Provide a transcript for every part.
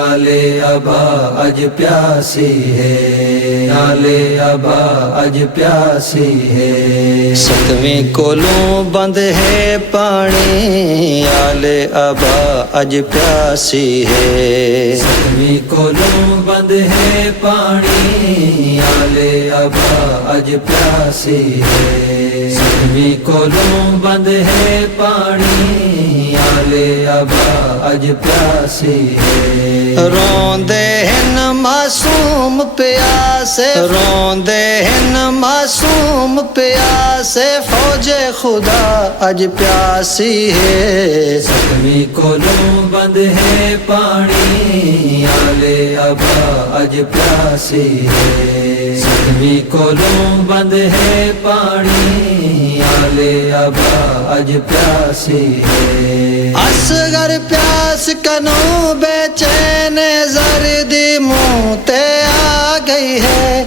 آلے ابا اج پیاسی ہے، آلے ابا اج پیاسی ہے، ستویں کولوں بند ہے پانی، آلے ابا اج پیاسی ہے، ستویں کولوں بند ہے پانی، آلے ابا اج پیاسی ہے، ستویں کولوں بند ہے پانی، آلے ابا اج پیاسی ہے، روندے ہن معصوم پیاسے، روندے ہن معصوم پیاسے، فوج خدا اج پیاسی ہے، ستویں کولوں بند ہے پانی، آلے ابا اج پیاسی ہے، ستویں کولوں بند ہے پانی، آلے ابا اج پیاسی ہے، اصغر پیاس کنوں بے چین زردی منہ تے آ گئی ہے،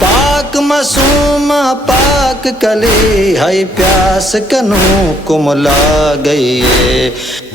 پاک معصوم پاک کلی ہے، پیاس کنوں کملا گئی ہے،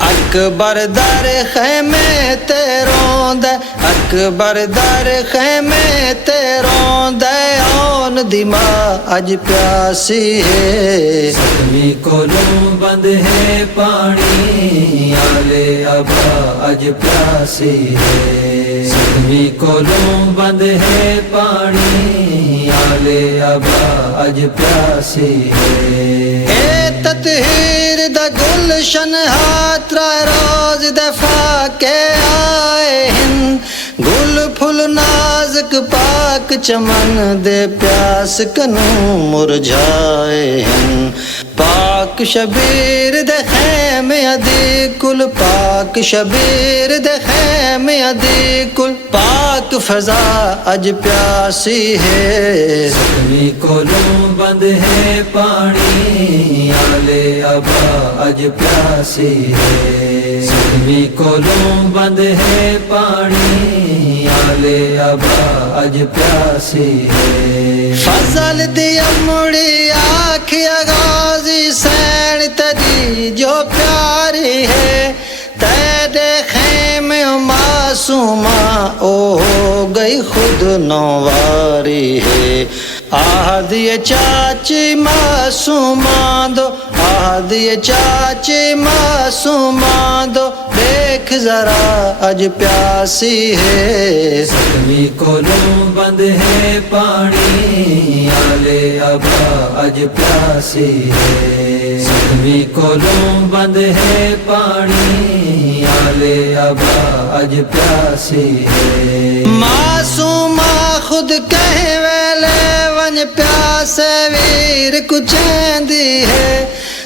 اکبر در خیمے تے روندے، اکبر در خیمے تے روندے، آن دی ماں اج پیاسی ہے، ستویں کولوں بند ہے پانی، آلے ابا اج پیاسی ہے، ستویں کولوں بند ہے پانی، آلے ابا اج پیاسی ہے، اے تطہیر دا گلشن ہاتھ رائے روز دفاع کے آئے ہن، گل پھل نازک پاک چمن دے پیاس کنوں مرجھائے ہن، پاک شبیر دے خیمے ادی کل، پاک شبیر دے خیمے ادی کل، پاک فضا اج پیاسی ہے، ستویں کولوں بند ہے پانی، آلے ابا اج پیاسی ہے، ستویں کولوں بند ہے پانی، آلے ابا اج پیاسی ہے، فضل دی امڑی آنکھ غازی سین تیری جو پیاری ہے، تیرے خیمے معصومہ او ہو گئی خود نواری ہے، آہدی چاچی معصومان دو، آہدی چاچی معصومان دو، دیکھ ذرا اج پیاسی ہے، ستویں کولوں بند ہے پانی، آلے ابا اج پیاسی ہے، ستویں کولوں بند ہے پانی، آلے ابا اج پیاسی ہے، معصومہ خود کہے ویلے ون پیاسے ویر کچیندی ہے،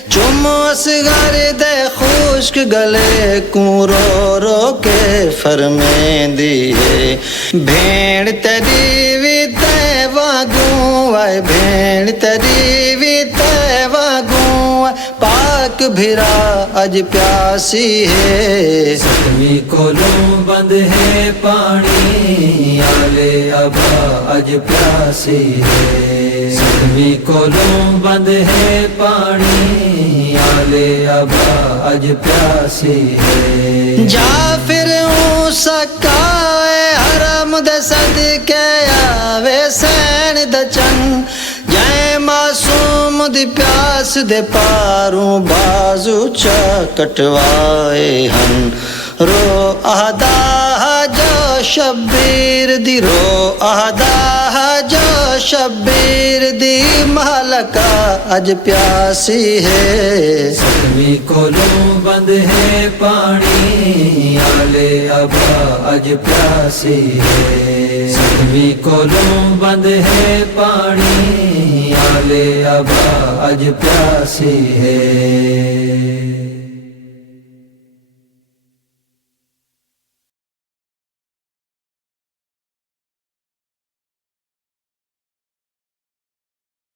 چم اصغر دے خشک گلے کو رو رو کے فرمیندی ہے، بھیڑ تیری وی تے واگوں آئے، بھیڑ تیری وی تے واگوں آئے، پاک بھرا اج پیاسی ہے، ستویں کولوں بند ہے پانی، آلے ابا اج پیاسی ہے، ستویں کولوں بند ہے پانی، آلے ابا اج پیاسی ہے، جعفر اوں سکائے حرم دے صدقے آوے سین دا چن، جائے معصوم دی پیاس دے پاروں بازو چا کٹوائے ہن، رو آہدا جو شبیر دی، رو آہدا جو شبیر دی، مالکا اج پیاسی ہے، ستویں کولوں بند ہے پانی، آلے ابا اج پیاسی ہے، ستویں کولوں بند ہے پانی، آلے ابا اج پیاسی ہے۔